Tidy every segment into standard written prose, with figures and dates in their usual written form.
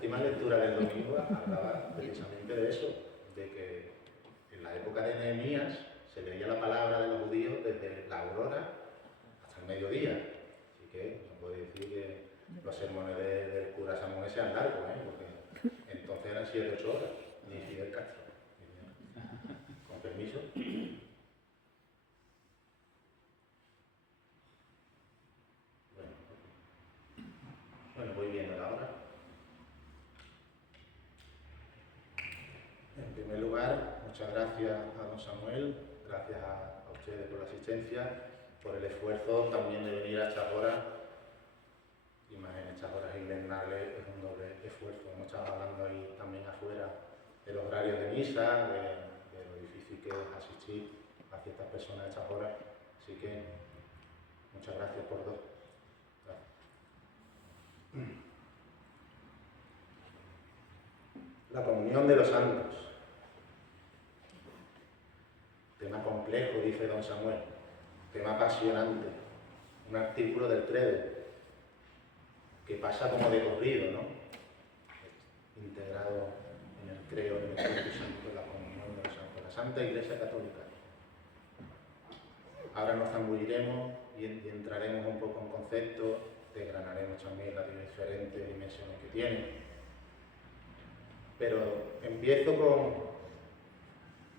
última lectura del domingo hablaba precisamente de eso, de que en la época de Nehemías se leía la palabra de los judíos desde la aurora hasta el mediodía. Así que no puedo decir que los sermones del cura Samuel sean largos, porque entonces eran 7 o 8 horas, ni Fidel Castro. Con permiso. Bueno, voy viendo la hora. En primer lugar, muchas gracias a don Samuel, gracias a ustedes por la asistencia, por el esfuerzo también de venir a estas horas. Y más en estas horas invernales es un doble esfuerzo. Hemos estado hablando ahí también afuera de los horarios de misa, de lo difícil que es asistir a ciertas personas a estas horas. Así que muchas gracias por todo. Gracias. La comunión de los santos. Tema complejo, dice don Samuel. Tema apasionante. Un artículo del Trede que pasa como de corrido, ¿no? Integrado en el creo del Espíritu Santo, la comunión de los santos, la Santa Iglesia Católica. Ahora nos zambulliremos y entraremos un poco en concepto, desgranaremos también las diferentes dimensiones que tiene. Pero empiezo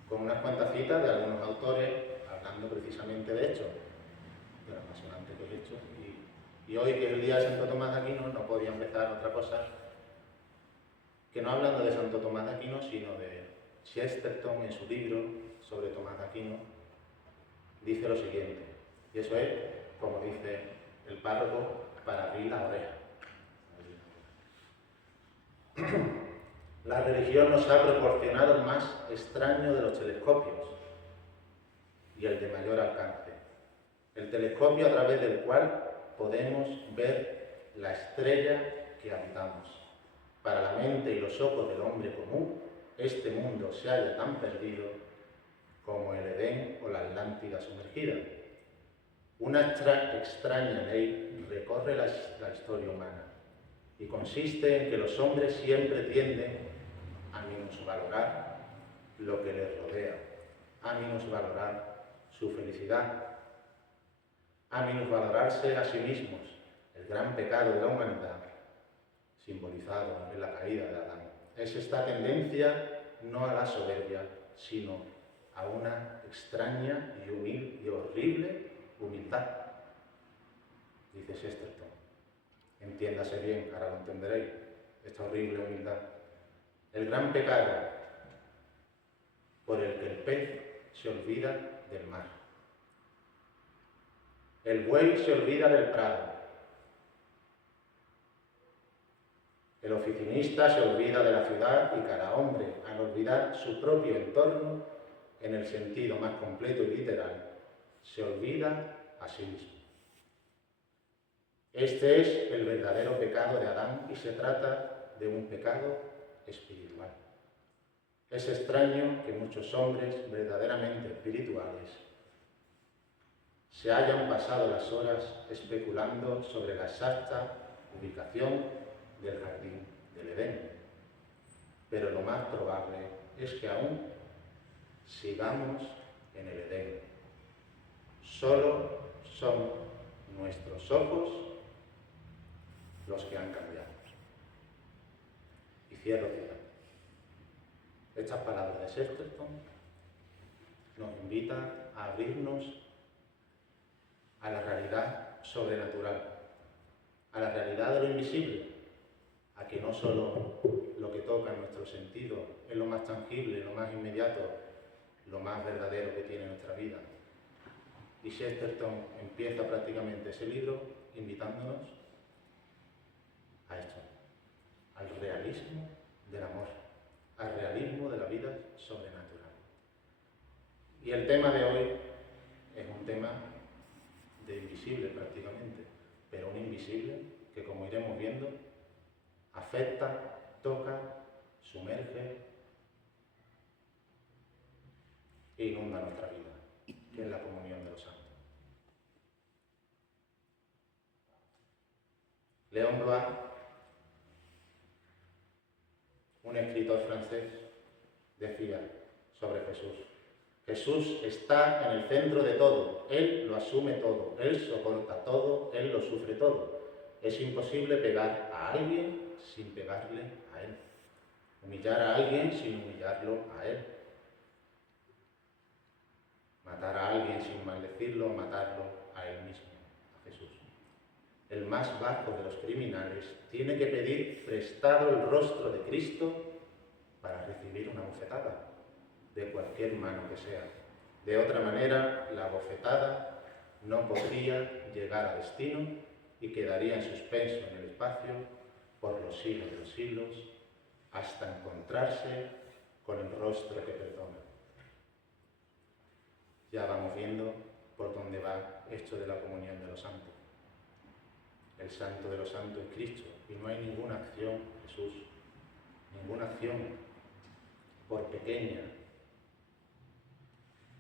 con unas cuantas citas de algunos autores, hablando precisamente de esto, de lo apasionante que es esto. Y hoy, que es el día de Santo Tomás de Aquino, no podía empezar otra cosa que no hablando de Santo Tomás de Aquino, sino de Chesterton en su libro sobre Tomás de Aquino, dice lo siguiente, y eso es, como dice el párroco, para abrir las orejas. La religión nos ha proporcionado el más extraño de los telescopios y el de mayor alcance. El telescopio a través del cual podemos ver la estrella que habitamos. Para la mente y los ojos del hombre común, este mundo se halla tan perdido como el Edén o la Atlántida sumergida. Una extraña ley recorre la historia humana y consiste en que los hombres siempre tienden a minusvalorar lo que les rodea, a minusvalorar su felicidad, a minusvalorarse a sí mismos, el gran pecado de la humanidad, simbolizado en la caída de Adán. Es esta tendencia no a la soberbia, sino a una extraña y humilde y horrible humildad, dice Chesterton. Entiéndase bien, ahora lo entenderéis, esta horrible humildad. El gran pecado por el que el pez se olvida del mar. El buey se olvida del prado. El oficinista se olvida de la ciudad y cada hombre, al olvidar su propio entorno, en el sentido más completo y literal, se olvida a sí mismo. Este es el verdadero pecado de Adán y se trata de un pecado espiritual. Es extraño que muchos hombres verdaderamente espirituales se hayan pasado las horas especulando sobre la exacta ubicación del jardín del Edén. Pero lo más probable es que aún sigamos en el Edén. Solo son nuestros ojos los que han cambiado. Y cierro cita. Estas palabras de Chesterton nos invitan a abrirnos a la realidad sobrenatural, a la realidad de lo invisible, a que no solo lo que toca en nuestro sentido es lo más tangible, lo más inmediato, lo más verdadero que tiene nuestra vida. Y Chesterton empieza prácticamente ese libro invitándonos a esto, al realismo del amor, al realismo de la vida sobrenatural. Y el tema de hoy es un tema de invisible prácticamente, pero un invisible que, como iremos viendo, afecta, toca, sumerge e inunda nuestra vida, que es la comunión de los santos. León Blois entonces decía sobre Jesús: Jesús está en el centro de todo, Él lo asume todo, Él soporta todo, Él lo sufre todo. Es imposible pegar a alguien sin pegarle a Él, humillar a alguien sin humillarlo a Él, matar a alguien sin maldecirlo, matarlo a Él mismo, a Jesús. El más bajo de los criminales tiene que pedir prestado el rostro de Cristo para recibir una bofetada, de cualquier mano que sea. De otra manera, la bofetada no podría llegar a destino y quedaría en suspenso en el espacio por los siglos de los siglos, hasta encontrarse con el rostro que perdona. Ya vamos viendo por dónde va esto de la comunión de los santos. El santo de los santos es Cristo, y no hay ninguna acción, Jesús, ninguna acción, por pequeña,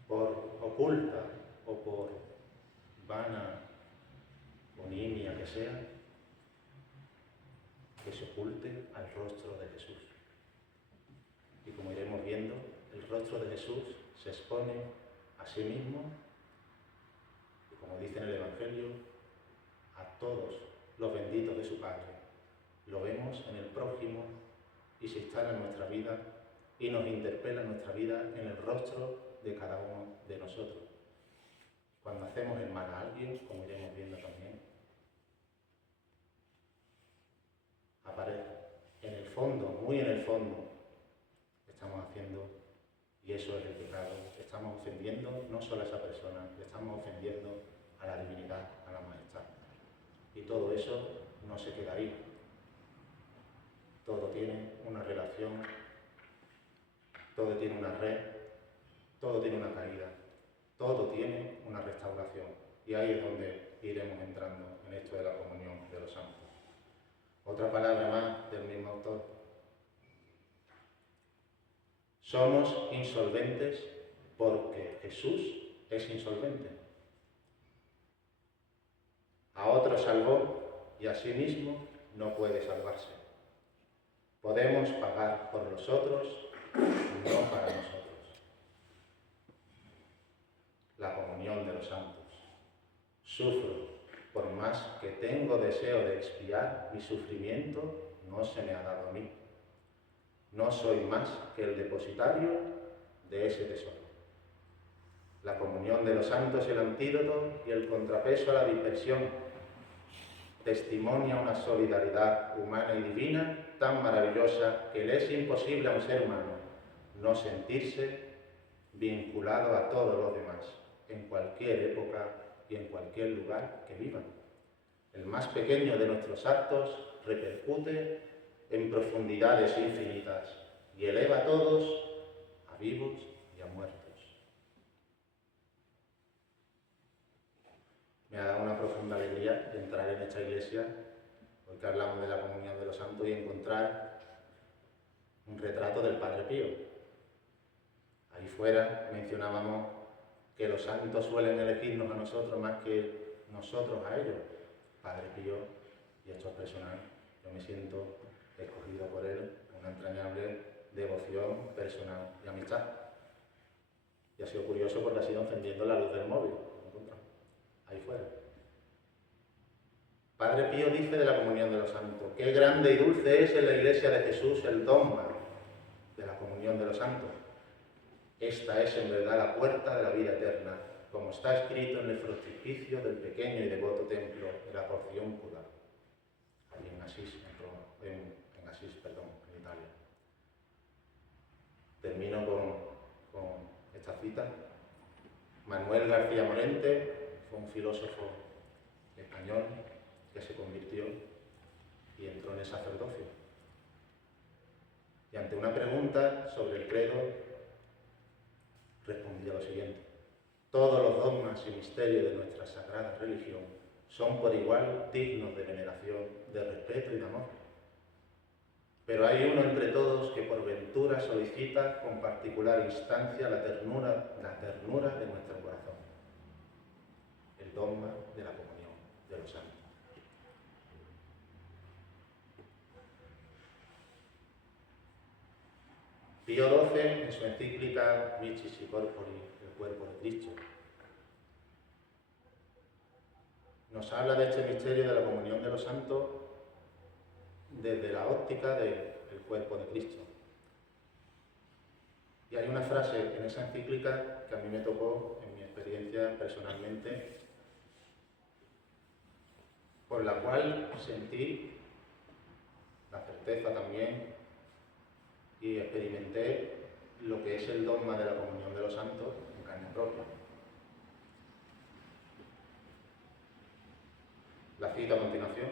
por oculta o por vana o nimia que sea, que se oculte al rostro de Jesús. Y como iremos viendo, el rostro de Jesús se expone a sí mismo, y como dice en el Evangelio, a todos los benditos de su Padre. Lo vemos en el prójimo y se instala en nuestra vida y nos interpela en nuestra vida en el rostro de cada uno de nosotros. Cuando hacemos el mal a alguien, como iremos viendo también, aparece en el fondo, muy en el fondo, estamos haciendo, y eso es el pecado, estamos ofendiendo no solo a esa persona, estamos ofendiendo a la divinidad, a la majestad. Y todo eso no se queda ahí. Todo tiene una relación, todo tiene una red, todo tiene una caída, todo tiene una restauración. Y ahí es donde iremos entrando en esto de la comunión de los santos. Otra palabra más del mismo autor. Somos insolventes porque Jesús es insolvente. A otro salvó y a sí mismo no puede salvarse. Podemos pagar por los otros, no para nosotros. La comunión de los santos. Sufro, por más que tengo deseo de expiar mi sufrimiento, no se me ha dado a mí. No soy más que el depositario de ese tesoro. La comunión de los santos es el antídoto y el contrapeso a la dispersión. Testimonia una solidaridad humana y divina tan maravillosa que le es imposible a un ser humano no sentirse vinculado a todos los demás, en cualquier época y en cualquier lugar que vivan. El más pequeño de nuestros actos repercute en profundidades infinitas y eleva a todos, a vivos y a muertos. Me ha dado una profunda alegría entrar en esta iglesia, hoy que hablamos de la comunión de los santos, y encontrar un retrato del Padre Pío. Ahí fuera mencionábamos que los santos suelen elegirnos a nosotros más que nosotros a ellos. Padre Pío, y esto es personal, yo me siento escogido por él, una entrañable devoción personal y amistad. Y ha sido curioso porque ha sido encendiendo la luz del móvil, ahí fuera. Padre Pío dice de la comunión de los santos: qué grande y dulce es en la Iglesia de Jesús el dogma de la comunión de los santos. Esta es en verdad la puerta de la vida eterna, como está escrito en el frontispicio del pequeño y devoto templo de la Porciúncula, allí en Asís, en Asís, en Italia. Termino con esta cita. Manuel García Morente fue un filósofo español que se convirtió y entró en el sacerdocio. Y ante una pregunta sobre el credo, respondía lo siguiente: todos los dogmas y misterios de nuestra sagrada religión son por igual dignos de veneración, de respeto y de amor. Pero hay uno entre todos que por ventura solicita con particular instancia la ternura de nuestro corazón: el dogma de la comunión de los santos. Pío XII, en su encíclica Michis y Corpori, el cuerpo de Cristo, nos habla de este misterio de la comunión de los santos desde la óptica del cuerpo de Cristo. Y hay una frase en esa encíclica que a mí me tocó, en mi experiencia personalmente, por la cual sentí la certeza también y experimenté lo que es el dogma de la comunión de los santos en carne propia. La cita a continuación,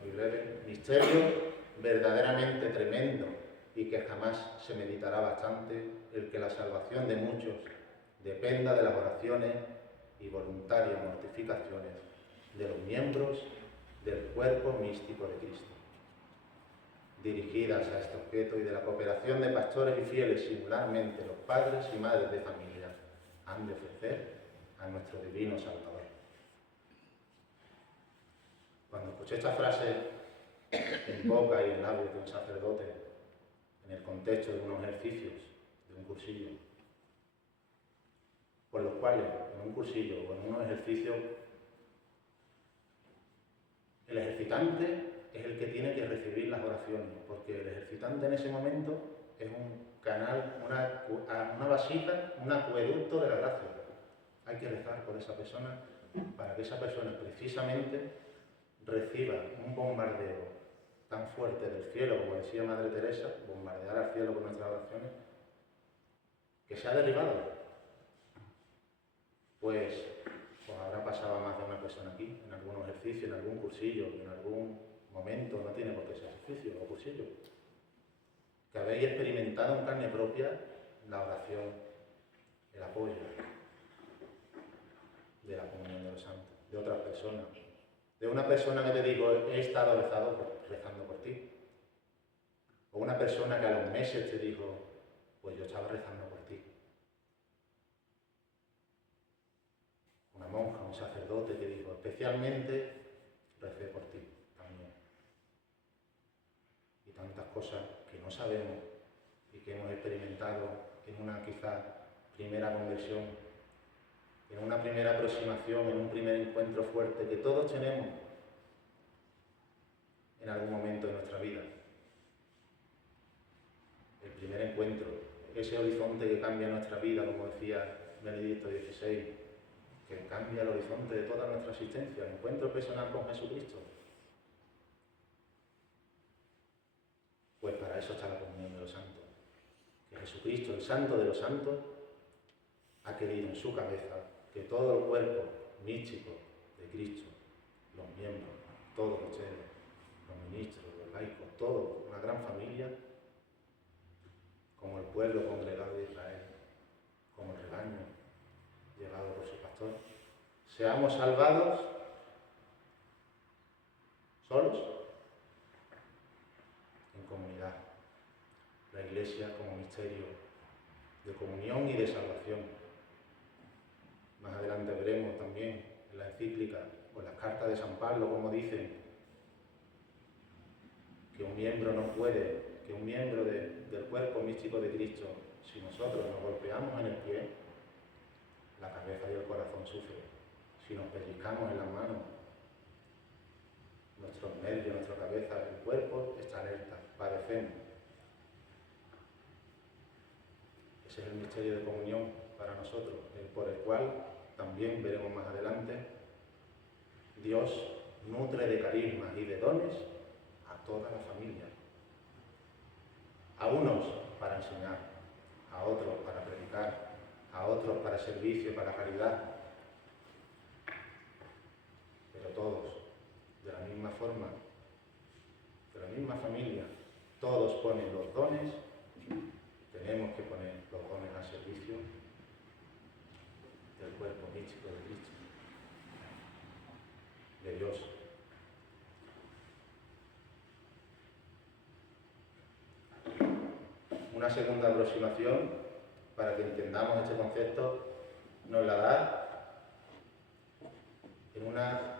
muy breve. Misterio verdaderamente tremendo y que jamás se meditará bastante, el que la salvación de muchos dependa de las oraciones y voluntarias mortificaciones de los miembros del cuerpo místico de Cristo, dirigidas a este objeto y de la cooperación de pastores y fieles singularmente los padres y madres de familia han de ofrecer a nuestro divino Salvador. Cuando escuché esta frase en boca y en labios de un sacerdote, en el contexto de unos ejercicios, de un cursillo, por los cuales, en un cursillo o en unos ejercicios, el ejercitante es el que tiene que recibir las oraciones, porque el ejercitante en ese momento es un canal, una vasija, un acueducto de la gracia. Hay que rezar por esa persona para que esa persona precisamente reciba un bombardeo tan fuerte del cielo, como decía Madre Teresa, bombardear al cielo con nuestras oraciones, que se ha derribado. Pues habrá pasado a más de una persona aquí, en algún ejercicio, en algún cursillo, en algún momento, no tiene por qué ser ejercicio o cursillo, que habéis experimentado en carne propia la oración, el apoyo de la comunión de los santos, de otras personas, de una persona que te digo, he estado rezando por ti, o una persona que a los meses te dijo, pues yo estaba rezando por ti. Una monja, un sacerdote que dijo, especialmente recé por ti también. Y tantas cosas que no sabemos y que hemos experimentado en una quizá primera conversión, en una primera aproximación, en un primer encuentro fuerte que todos tenemos en algún momento de nuestra vida. El primer encuentro, ese horizonte que cambia nuestra vida, como decía Benedicto XVI, que cambia el horizonte de toda nuestra existencia, el encuentro personal con Jesucristo. Pues para eso está la comunión de los santos. Que Jesucristo, el santo de los santos, ha querido en su cabeza que todo el cuerpo místico de Cristo, los miembros, todos ustedes, los ministros, los laicos, todos, una gran familia, como el pueblo congregado de Israel, como el rebaño llevado por su pastor, seamos salvados solos, en comunidad. La Iglesia como misterio de comunión y de salvación. Más adelante veremos también en la encíclica o en las cartas de San Pablo, como dicen, que un miembro no puede, que un miembro del cuerpo místico de Cristo, si nosotros nos golpeamos en el pie, la cabeza y el corazón sufren. Si nos pellizcamos en las manos, nuestros nervios, nuestra cabeza, el cuerpo está alerta, padecemos. Ese es el misterio de comunión para nosotros, por el cual también veremos más adelante, Dios nutre de carismas y de dones a toda la familia. A unos para enseñar, a otros para predicar, a otros para servicio, para caridad. Pero todos, de la misma forma, de la misma familia, todos ponen los dones, tenemos que poner los dones al servicio del cuerpo místico de Cristo, de Dios. Una segunda aproximación, para que entendamos este concepto, nos la da en una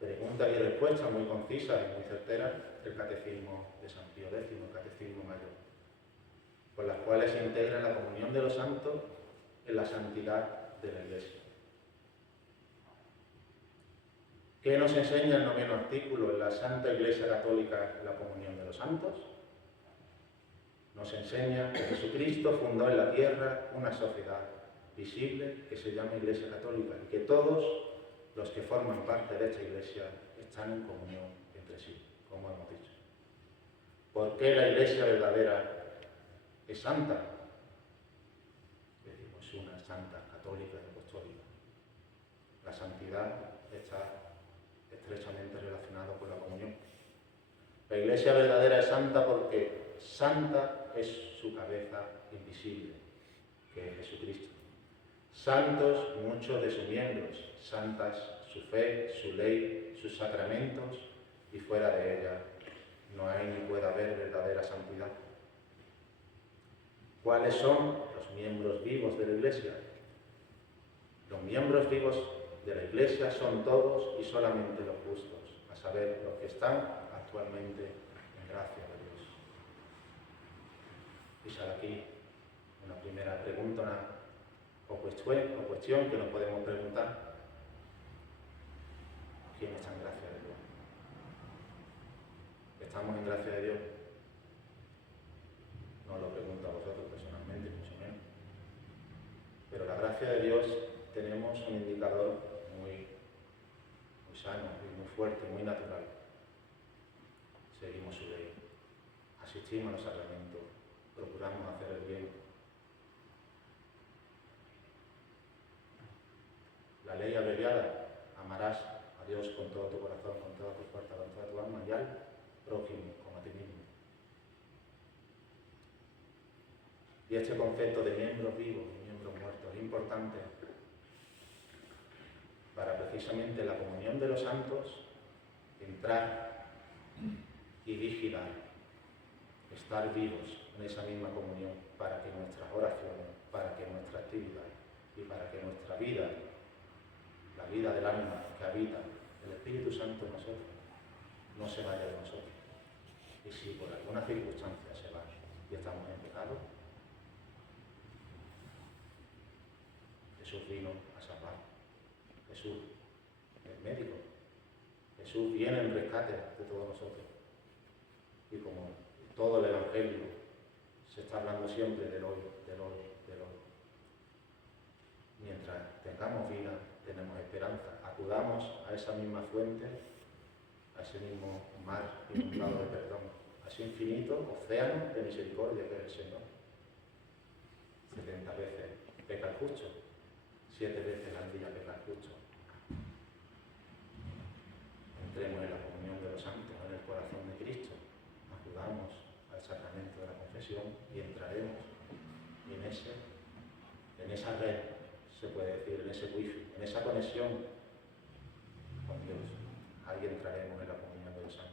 pregunta y respuesta muy concisa y muy certera el Catecismo de San Pío X, el Catecismo Mayor. por las cuales se integra la comunión de los santos en la santidad de la Iglesia. ¿Qué nos enseña el 9º artículo en la Santa Iglesia Católica, la comunión de los santos? Nos enseña que Jesucristo fundó en la tierra una sociedad visible que se llama Iglesia Católica y que todos los que forman parte de esta Iglesia están en comunión entre sí, como hemos dicho. ¿Por qué la Iglesia verdadera es santa? Decimos una santa, católica y apostólica. La santidad está estrechamente relacionada con la comunión. La Iglesia verdadera es santa porque santa es su cabeza invisible, que es Jesucristo. Santos muchos de sus miembros, santas su fe, su ley, sus sacramentos, y fuera de ella no hay ni puede haber verdadera santidad. ¿Cuáles son los miembros vivos de la Iglesia? Los miembros vivos de la Iglesia son todos y solamente los justos, a saber, los que están actualmente en gracia de Dios. Y sale aquí una primera pregunta o cuestión que nos podemos preguntar. ¿Quién está en gracia de Dios? ¿Estamos en gracia de Dios? No lo pregunto a vosotros personalmente, mucho menos. Pero la gracia de Dios tenemos un indicador muy sano, muy fuerte, muy natural. Seguimos su ley, asistimos a los sacramentos, procuramos hacer el bien. La ley abreviada: amarás a Dios con todo tu corazón, con toda tu fuerza, con toda tu alma, y al prójimo como a ti mismo. Y este concepto de miembros vivos y miembros muertos es importante para precisamente la comunión de los santos entrar y vigilar, estar vivos en esa misma comunión, para que nuestras oraciones, para que nuestra actividad y para que nuestra vida, la vida del alma que habita el Espíritu Santo en nosotros, no se vaya de nosotros. Y si por alguna circunstancia se va y estamos en pecado, Jesús vino a salvar. Jesús es médico. Jesús viene en rescate de todos nosotros. Y como todo el Evangelio se está hablando siempre del hoy, del hoy, del hoy. Mientras tengamos vida, tenemos esperanza. Acudamos a esa misma fuente, a ese mismo mar inundado de perdón, a ese infinito océano de misericordia que es el Señor. 70 veces peca el justo, 7 veces al día peca el justo. Entremos en la comunión de los santos, en el corazón de Cristo, acudamos al sacramento de la confesión y entraremos en esa red, se puede decir, en ese wifi, en esa conexión con Dios. Ahí entraremos en la comunión de los santos.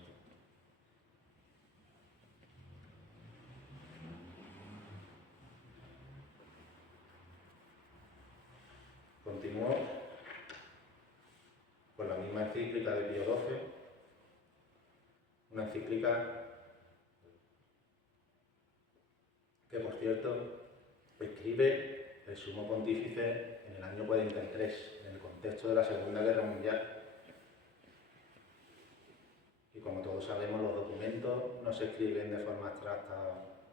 Continuó con la misma encíclica de Pío XII, una encíclica que, por cierto, escribe el sumo pontífice en el año 43, en el contexto de la Segunda Guerra Mundial. Y como todos sabemos, los documentos no se escriben de forma abstracta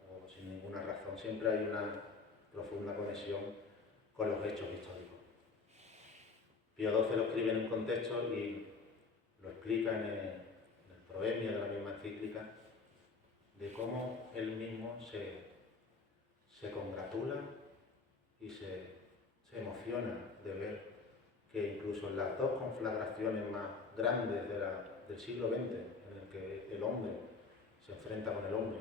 o sin ninguna razón, siempre hay una profunda conexión con los hechos históricos. Pío XII lo escribe en un contexto y lo explica en el proemio de la misma encíclica, de cómo él mismo se congratula y se emociona de ver que incluso en las dos conflagraciones más grandes del siglo XX, en el que el hombre se enfrenta con el hombre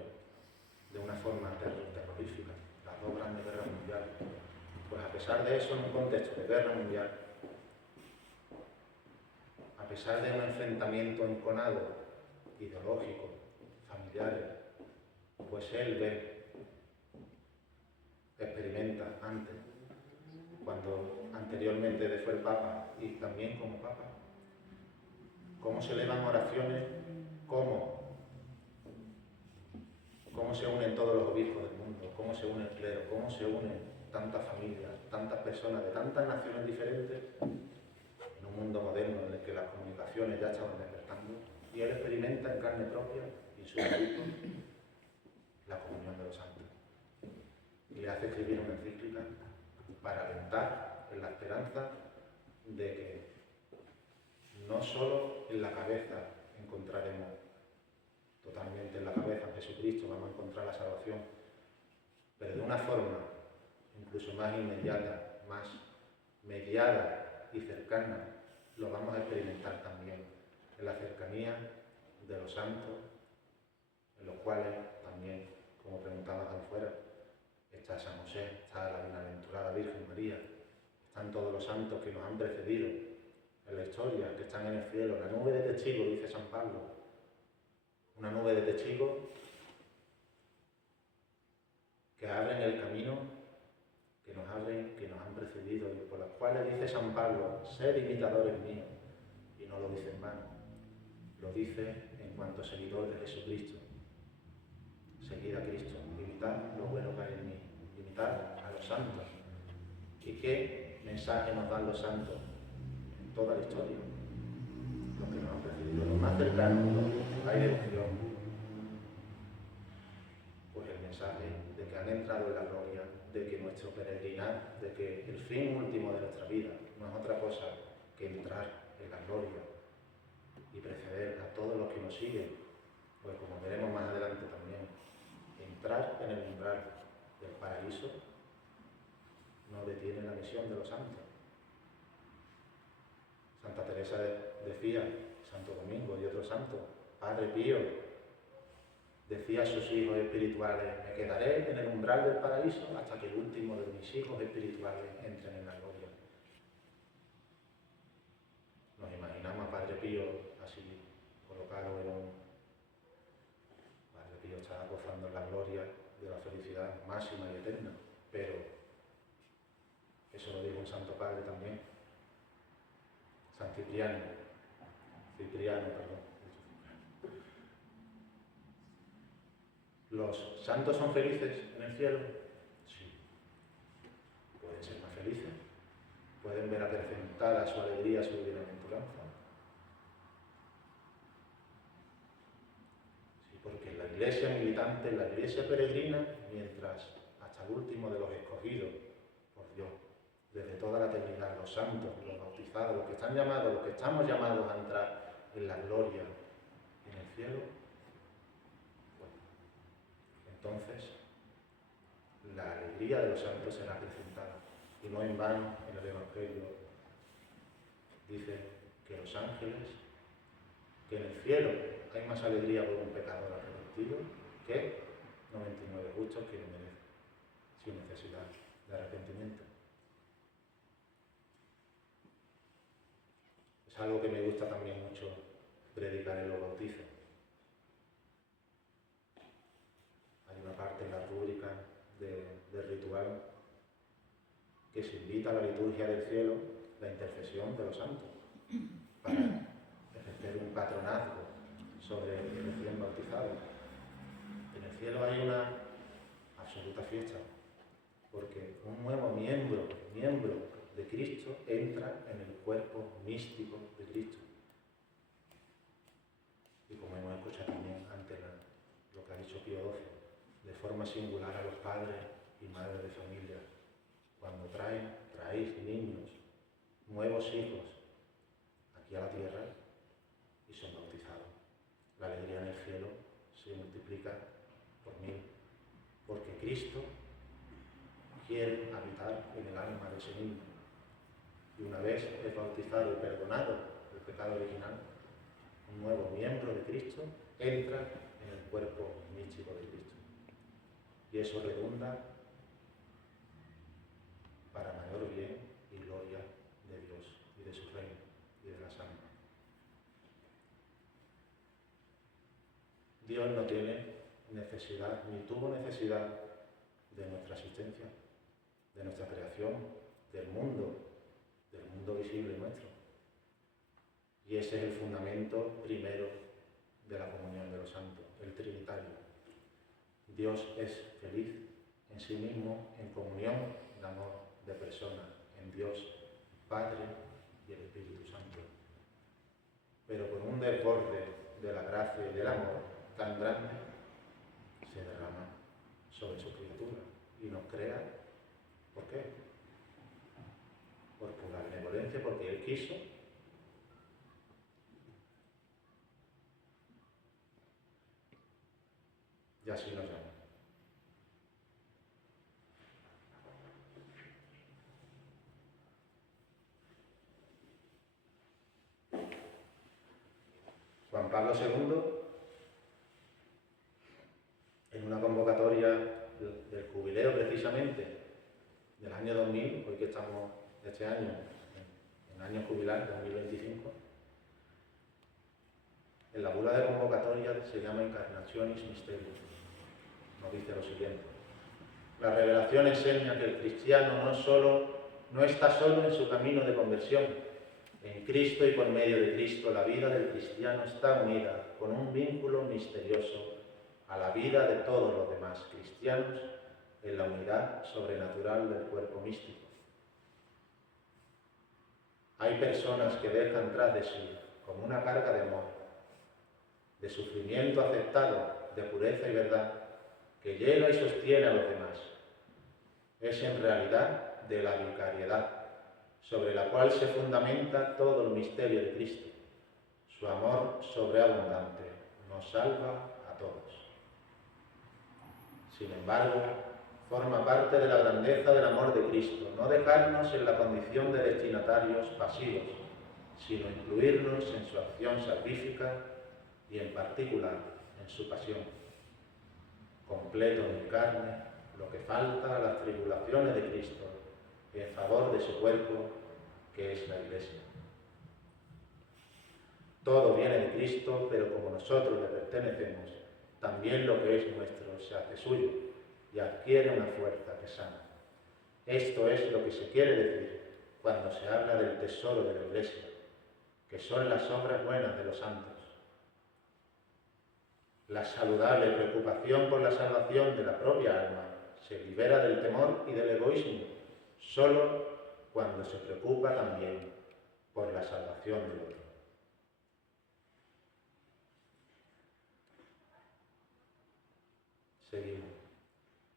de una forma terrorífica, las dos grandes guerras mundiales, pues a pesar de eso, en un contexto de guerra mundial, a pesar de un enfrentamiento enconado, ideológico, familiares, pues él ve, experimenta antes, cuando anteriormente fue el Papa y también como Papa, cómo se elevan oraciones, cómo se unen todos los obispos del mundo, cómo cómo se une el clero, cómo se unen tantas familias, tantas personas de tantas naciones diferentes en un mundo moderno en el que las comunicaciones ya estaban despertando, y él experimenta en carne propia y su grupo la comunión de los santos. Y le hace escribir una encíclica para alentar en la esperanza de que no solo en la cabeza encontraremos totalmente en la cabeza a Jesucristo, vamos a encontrar la salvación, pero de una forma incluso más inmediata, más mediada y cercana, lo vamos a experimentar también en la cercanía de los santos, en los cuales también, como preguntabas afuera, está San José, está la bienaventurada Virgen María, están todos los santos que nos han precedido en la historia, que están en el cielo, la nube de testigos, dice San Pablo, una nube de testigos que abren el camino, que nos han precedido y por las cuales dice San Pablo, sed imitadores míos, y no lo dice en vano, lo dice en cuanto seguidor de Jesucristo. Seguid a Cristo, imitad lo bueno que hay en mí, imitad a los santos. ¿Y qué mensaje nos dan los santos en toda la historia? Los que nos han precedido, los más cercanos, los que hay devoción. Pues el mensaje de que han entrado en la gloria, de que nuestro peregrinar, de que el fin último de nuestra vida no es otra cosa que entrar en la gloria y preceder a todos los que nos siguen, pues como veremos más adelante también, entrar en el umbral del paraíso no detiene la misión de los santos. Santa Teresa decía, Santo Domingo y otros santos, Padre Pío decía a sus hijos espirituales, me quedaré en el umbral del paraíso hasta que el último de mis hijos espirituales entren en la gloria. Nos imaginamos a Padre Pío así, colocado en un... Padre Pío está gozando en la gloria de la felicidad máxima y eterna, pero eso lo dijo un santo padre también, San Cipriano, perdón. ¿Los santos son felices en el cielo? Sí. Pueden ser más felices, pueden ver acrecentada su alegría, su bienaventuranza. Sí, porque en la iglesia militante, en la iglesia peregrina, mientras hasta el último de los escogidos por Dios, desde toda la eternidad, los santos, los bautizados, los que están llamados, los que estamos llamados a entrar en la gloria en el cielo, bueno, entonces la alegría de los santos será acrecentada. Y no en vano en el Evangelio dice que los ángeles, que en el cielo hay más alegría por un pecador arrepentido que 99 justos que lo merecen, sin necesidad de arrepentimiento. Es algo que me gusta también mucho predicar en los bautizos. Hay una parte en la rúbrica del ritual que se invita a la liturgia del cielo, la intercesión de los santos, para ejercer un patronazgo sobre el recién bautizado. En el cielo hay una absoluta fiesta, porque un nuevo miembro de Cristo entra en el cuerpo místico de Cristo. Y como hemos escuchado también antes lo que ha dicho Pío XII, de forma singular a los padres y madres de familia, cuando traéis niños, nuevos hijos, aquí a la tierra y son bautizados. La alegría en el cielo se multiplica por 1000, porque Cristo quiere habitar en el alma de ese niño. Y una vez es bautizado y perdonado el pecado original, un nuevo miembro de Cristo entra en el cuerpo místico de Cristo. Y eso redunda para mayor bien y gloria de Dios y de su reino y de la almas. Dios no tiene necesidad, ni tuvo necesidad de nuestra asistencia, de nuestra creación, del mundo visible nuestro. Y ese es el fundamento primero de la comunión de los santos, el trinitario. Dios es feliz en sí mismo, en comunión, en amor de persona, en Dios, Padre y el Espíritu Santo. Pero con un desborde de la gracia y del amor tan grande, se derrama sobre su criatura y nos crea. ¿Por qué? Por pura benevolencia, porque Él quiso. Y así nos llama. Juan Pablo II, en una convocatoria del jubileo precisamente del año 2000, hoy que estamos este año en año jubilar 2025, en la bula de convocatoria se llama Incarnationis Mysterium. Nos dice lo siguiente: la revelación enseña que el cristiano no está solo en su camino de conversión. En Cristo y por medio de Cristo la vida del cristiano está unida con un vínculo misterioso a la vida de todos los demás cristianos en la unidad sobrenatural del cuerpo místico. Hay personas que dejan tras de sí como una carga de amor, de sufrimiento aceptado, de pureza y verdad, que llega y sostiene a los demás. Es en realidad de la vicariedad, sobre la cual se fundamenta todo el misterio de Cristo. Su amor sobreabundante nos salva a todos. Sin embargo, forma parte de la grandeza del amor de Cristo no dejarnos en la condición de destinatarios pasivos, sino incluirnos en su acción salvífica y en particular en su pasión. Completo en carne, lo que falta a las tribulaciones de Cristo en favor de su cuerpo, que es la Iglesia. Todo viene de Cristo, pero como nosotros le pertenecemos, también lo que es nuestro se hace suyo y adquiere una fuerza que sana. Esto es lo que se quiere decir cuando se habla del tesoro de la Iglesia, que son las obras buenas de los santos. La saludable preocupación por la salvación de la propia alma se libera del temor y del egoísmo, solo cuando se preocupa también por la salvación del otro. Seguimos.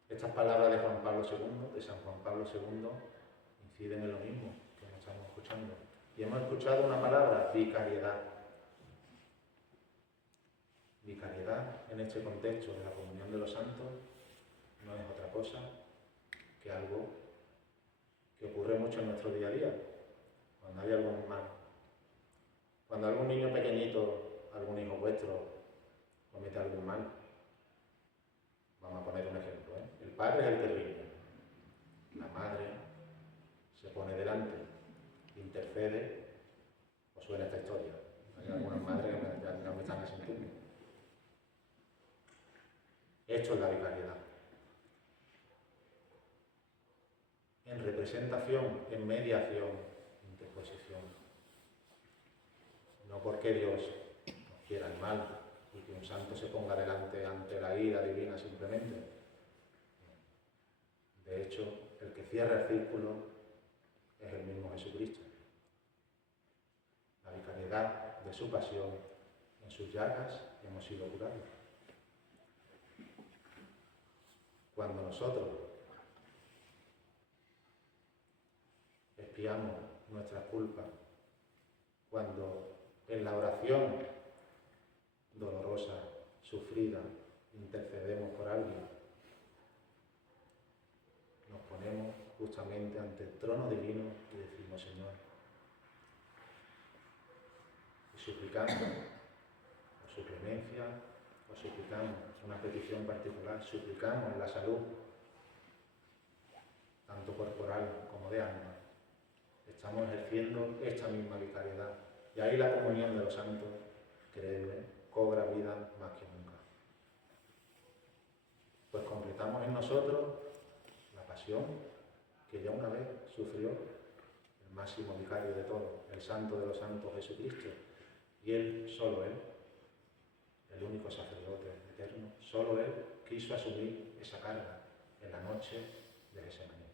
Estas palabras de Juan Pablo II, de San Juan Pablo II, inciden en lo mismo que nos estamos escuchando. Y hemos escuchado una palabra: vicariedad. Vicariedad, en este contexto de la comunión de los santos, no es otra cosa que algo que ocurre mucho en nuestro día a día, cuando hay algún mal. Cuando algún niño pequeñito, algún hijo vuestro, comete algún mal. Vamos a poner un ejemplo, ¿eh? El padre es el que riñe, la madre se pone delante, intercede. Os suena esta historia. Hay algunas madres que ya no me están asintiendo. Esto es la vicariedad. En representación, en mediación, interposición. No porque Dios nos quiera el mal y que un santo se ponga delante ante la ira divina simplemente. De hecho, el que cierra el círculo es el mismo Jesucristo. La vicariedad de su pasión, en sus llagas hemos sido curados. Cuando nosotros expiamos nuestras culpas, cuando en la oración dolorosa, sufrida, intercedemos por alguien, nos ponemos justamente ante el trono divino y decimos: Señor, y suplicamos por su clemencia, o suplicamos una petición particular, suplicamos la salud, tanto corporal como de alma. Estamos ejerciendo esta misma vicariedad. Y ahí la comunión de los santos, créeme, cobra vida más que nunca. Pues completamos en nosotros la pasión que ya una vez sufrió el máximo vicario de todos, el santo de los santos, Jesucristo. Y Él, solo Él, el único sacerdote eterno, solo Él quiso asumir esa carga en la noche de Getsemaní.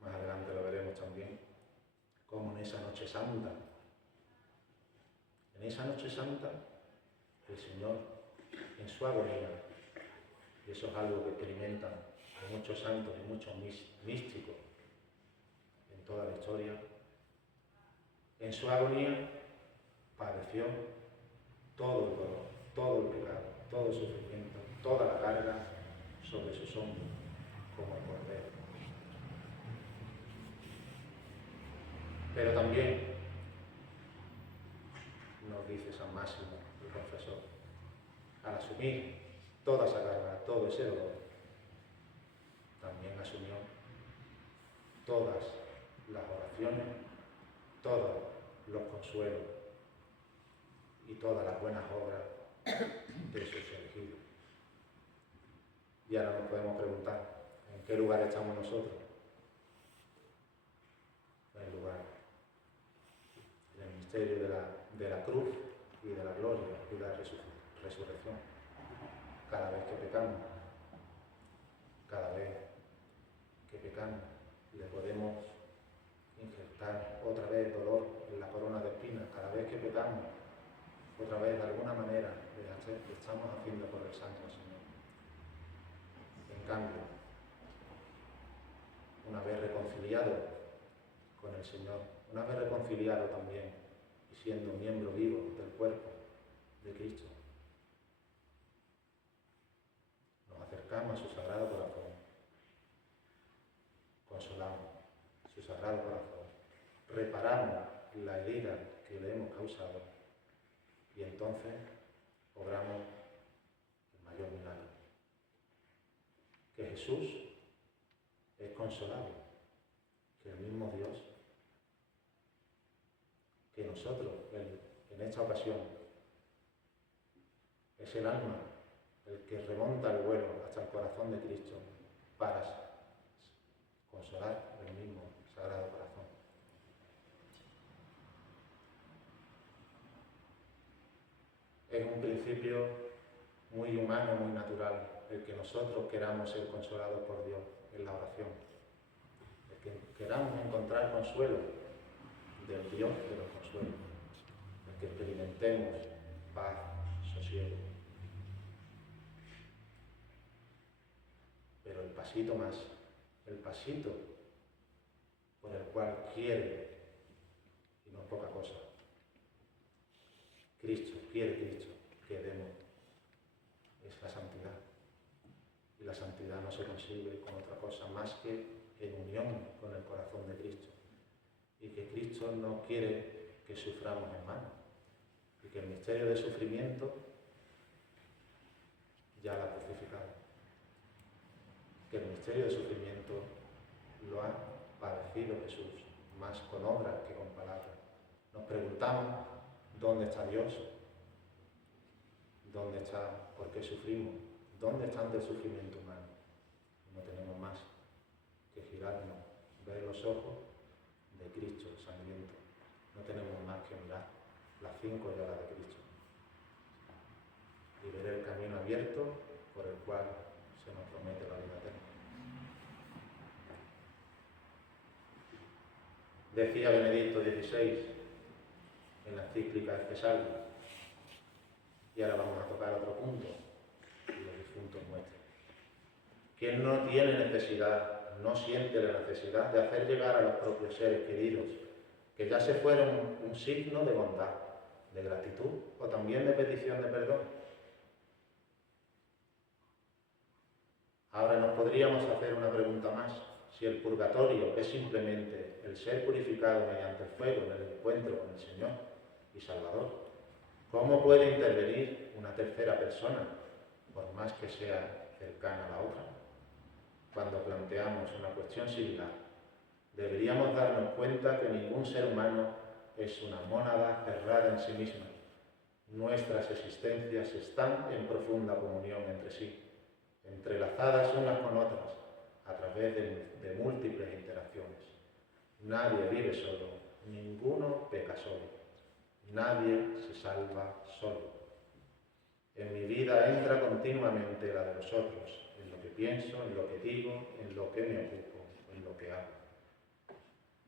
Más adelante lo veremos también, como en esa noche santa, el Señor, en su agonía, y eso es algo que experimentan muchos santos y muchos místicos en toda la historia, en su agonía padeció todo el dolor, todo el pecado, todo el sufrimiento, toda la carga sobre sus hombros, como el cordero. Pero también nos dice San Máximo, el confesor, al asumir toda esa carga, todo ese dolor, también asumió todas las oraciones, todos los consuelos y todas las buenas obras de sus elegidos. Y ahora nos podemos preguntar, ¿en qué lugar estamos nosotros? En el lugar, en el misterio de la cruz y de la gloria y de la resurrección. Cada vez que pecamos, le podemos inyectar otra vez dolor en la corona de espinas. Cada vez que pecamos, otra vez de alguna manera le estamos haciendo por el santo Señor. En cambio, una vez reconciliado con el Señor, una vez reconciliado también y siendo miembro vivo del cuerpo de Cristo, nos acercamos a su sagrado corazón, consolamos su sagrado corazón, reparamos la herida que le hemos causado y entonces obramos el mayor milagro. Que Jesús es consolado, que el mismo Dios, que nosotros en esta ocasión es el alma el que remonta el vuelo hasta el corazón de Cristo para consolar el mismo Sagrado Corazón. Es un principio muy humano, muy natural, el que nosotros queramos ser consolados por Dios en la oración, el que queramos encontrar consuelo del Dios de los consuelos, el que experimentemos paz, sosiego. Pero el pasito más, el pasito por el cual quiere, y no es poca cosa, quiere Cristo que demos, es la santidad. Y la santidad no se consigue con otra cosa más que en unión con el corazón de Cristo. Y que Cristo no quiere que suframos en vano. Y que el misterio del sufrimiento ya lo ha crucificado. Que el misterio del sufrimiento lo ha padecido Jesús, más con obras que con palabras. Nos preguntamos, ¿dónde está Dios? ¿Dónde está? ¿Por qué sufrimos? ¿Dónde está el sufrimiento humano? No tenemos más que girarnos, ver los ojos de Cristo sangriento. No tenemos más que mirar las 5 llagas de Cristo y ver el camino abierto por el cual se nos promete la vida eterna. Decía Benedicto XVI en la encíclica Espesalvi, y ahora vamos a tocar otro punto, y los difuntos muestran. Quien no tiene necesidad, no siente la necesidad de hacer llegar a los propios seres queridos, que ya se fueron, un signo de bondad, de gratitud o también de petición de perdón. Ahora nos podríamos hacer una pregunta más. Si el purgatorio es simplemente el ser purificado mediante el fuego en el encuentro con el Señor y Salvador, ¿cómo puede intervenir una tercera persona, por más que sea cercana a la otra? Cuando planteamos una cuestión similar, deberíamos darnos cuenta que ningún ser humano es una mónada cerrada en sí misma. Nuestras existencias están en profunda comunión entre sí, entrelazadas unas con otras, a través de múltiples interacciones. Nadie vive solo, ninguno peca solo, nadie se salva solo. En mi vida entra continuamente la de los otros, en lo que pienso, en lo que digo, en lo que me ocupo, en lo que hago.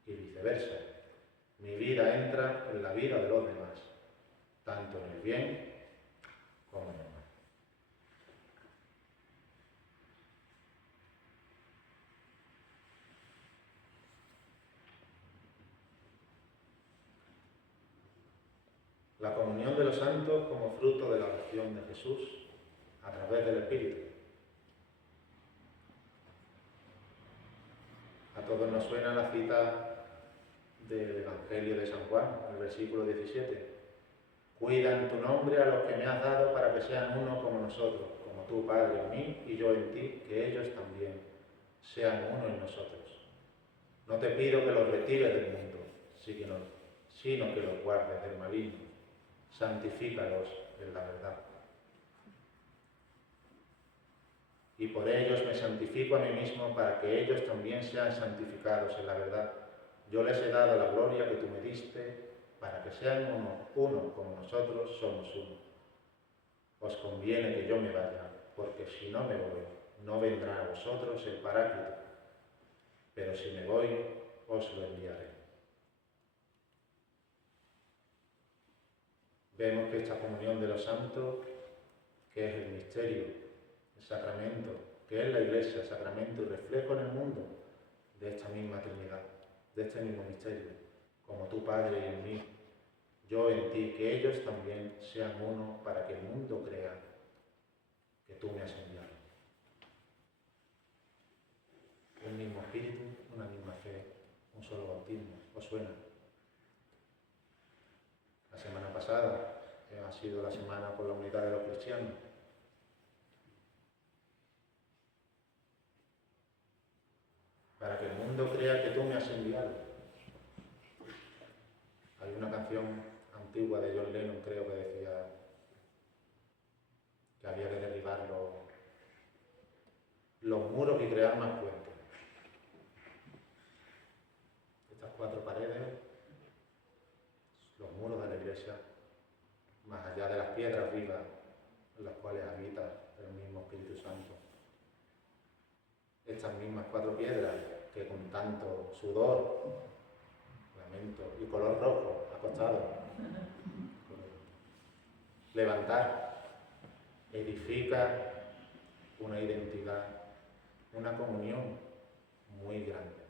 Y viceversa. Mi vida entra en la vida de los demás, tanto en el bien como en el mal. La comunión de los santos como fruto de la oración de Jesús a través del Espíritu. A todos nos suena la cita del Evangelio de San Juan, el versículo 17. Cuida en tu nombre a los que me has dado para que sean uno como nosotros, como tú, Padre, en mí y yo en ti, que ellos también sean uno en nosotros. No te pido que los retires del mundo, sino que los guardes del maligno. Santifícalos en la verdad. Y por ellos me santifico a mí mismo para que ellos también sean santificados en la verdad. Yo les he dado la gloria que tú me diste para que sean uno como nosotros somos uno. Os conviene que yo me vaya, porque si no me voy, no vendrá a vosotros el Paráclito, pero si me voy, os lo enviaré. Vemos que esta comunión de los santos, que es el misterio, el sacramento, que es la Iglesia, sacramento y reflejo en el mundo de esta misma Trinidad, de este mismo misterio, como tu Padre y en mí, yo en ti, que ellos también sean uno para que el mundo crea que tú me has enviado. Un mismo espíritu, una misma fe, un solo bautismo. ¿Os suena? La semana pasada ha sido la semana por la unidad de los cristianos. Para que el mundo crea que tú me has enviado. Hay una canción antigua de John Lennon, creo, que decía que había que derribar los muros y crear más puentes. Estas 4 paredes, los muros de la Iglesia, más allá de las piedras vivas en las cuales habita el mismo Espíritu Santo. Estas mismas 4 piedras que con tanto sudor, lamento y color rojo ha costado levantar, edifica una identidad, una comunión muy grande,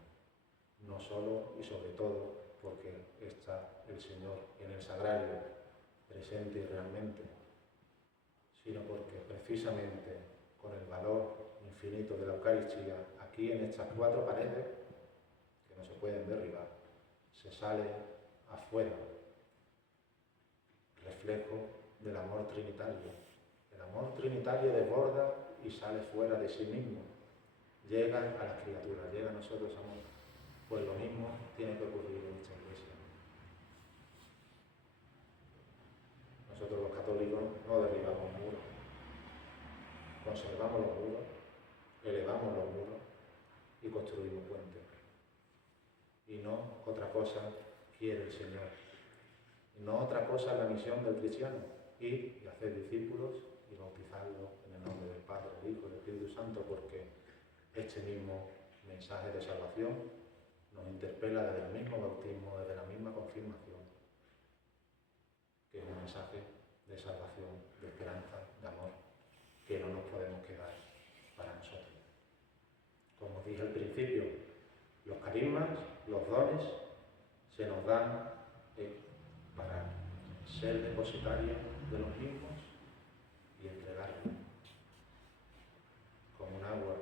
no solo y sobre todo porque está el Señor en el sagrario presente y realmente, sino porque precisamente con el valor infinito de la Eucaristía, aquí en estas 4 paredes, que no se pueden derribar, se sale afuera, reflejo del amor trinitario. El amor trinitario desborda y sale fuera de sí mismo, llega a las criaturas, llega a nosotros, amor. Pues lo mismo tiene que ocurrir en esta Iglesia. Nosotros los católicos no derribamos muros, conservamos los muros, elevamos los muros y construimos puentes. Y no otra cosa quiere el Señor. Y no otra cosa es la misión del cristiano, ir y hacer discípulos y bautizarlos en el nombre del Padre, del Hijo y del Espíritu Santo, porque este mismo mensaje de salvación nos interpela desde el mismo bautismo, desde la misma confirmación, que es un mensaje de salvación, de esperanza, de amor, que no nos podemos quedar para nosotros. Como dije al principio, los carismas, los dones, se nos dan para ser depositarios de los mismos y entregarlos. Como un agua,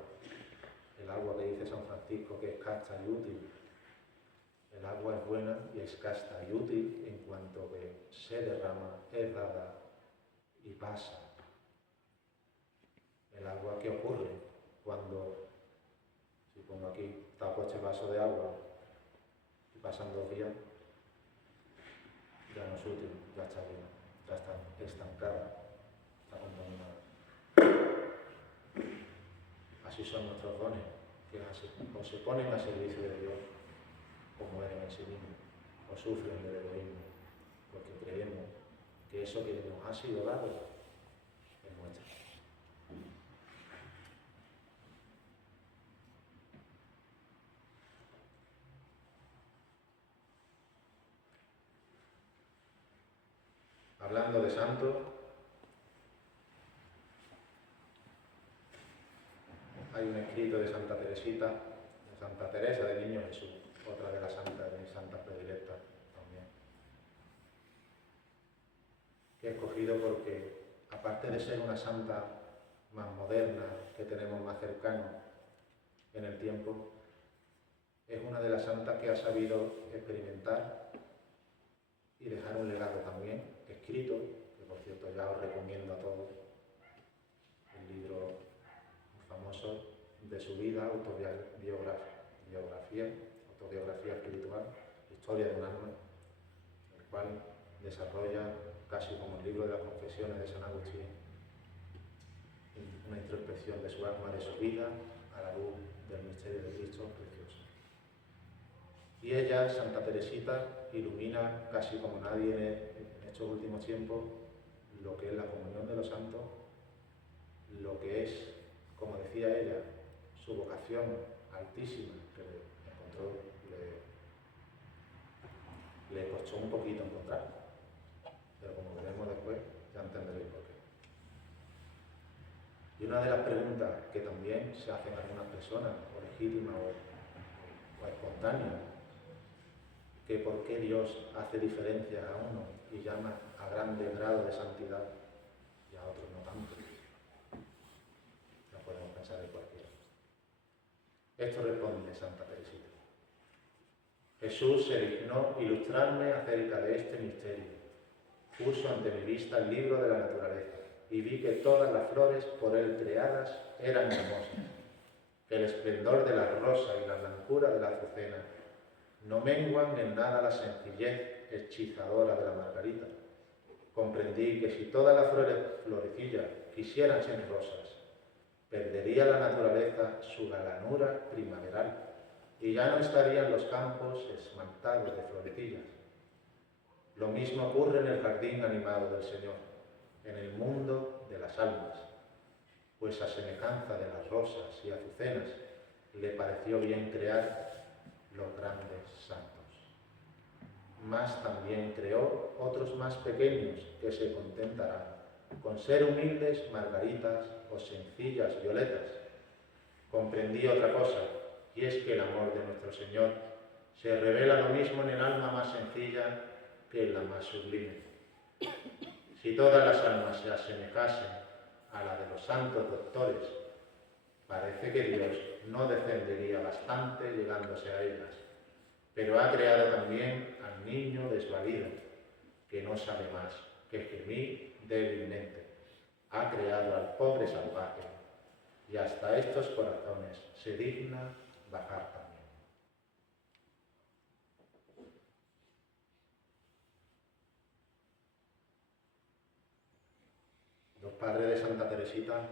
el agua que dice San Francisco que es casta y útil. El agua es buena y es casta y útil en cuanto que se derrama, es dada y pasa. El agua, ¿qué ocurre cuando, si pongo aquí, tapo este vaso de agua y pasan 2 días, ya no es útil, ya está llena, ya está estancada, está contaminada. Así son nuestros dones, que o se ponen a servicio de Dios, o mueren en sí mismos, o sufren del egoísmo, porque creemos que eso que nos ha sido dado hablando de santos, hay un escrito de Santa Teresita, de Santa Teresa de Niño Jesús, otra de las santas, de mis santas predilectas también, que he escogido porque, aparte de ser una santa más moderna, que tenemos más cercano en el tiempo, es una de las santas que ha sabido experimentar y dejar un legado también escrito, que por cierto ya os recomiendo a todos el libro famoso de su vida, autobiografía espiritual, Historia de un alma, el cual desarrolla, casi como el libro de las confesiones de San Agustín, una introspección de su alma, de su vida, a la luz del misterio de Cristo, precioso. Y ella, Santa Teresita, ilumina casi como nadie en estos últimos tiempos lo que es la comunión de los santos, lo que es, como decía ella, su vocación altísima, que le costó un poquito encontrar, pero como veremos después, ya entenderéis por qué. Y una de las preguntas que también se hacen algunas personas, o legítimas o espontáneas, que por qué Dios hace diferencias a uno y llama a grandes grados de santidad y a otros no tanto. No podemos pensar en cualquiera. Esto responde Santa Teresita. Jesús se dignó ilustrarme acerca de este misterio. Puso ante mi vista el libro de la naturaleza y vi que todas las flores por él creadas eran hermosas, que el esplendor de la rosa y la blancura de la azucena no menguan en nada la sencillez hechizadora de la margarita. Comprendí que si todas las florecillas quisieran ser rosas, perdería la naturaleza su galanura primaveral y ya no estarían los campos esmaltados de florecillas. Lo mismo ocurre en el jardín animado del Señor, en el mundo de las almas, pues a semejanza de las rosas y azucenas le pareció bien crear los grandes santos. Mas también creó otros más pequeños que se contentarán con ser humildes margaritas o sencillas violetas. Comprendí otra cosa, y es que el amor de nuestro Señor se revela lo mismo en el alma más sencilla que en la más sublime. Si todas las almas se asemejasen a la de los santos doctores, parece que Dios no defendería bastante llegándose a ellas, pero ha creado también al niño desvalido, que no sabe más que gemir débilmente. Ha creado al pobre salvaje, y hasta estos corazones se digna bajar también. Los padres de Santa Teresita,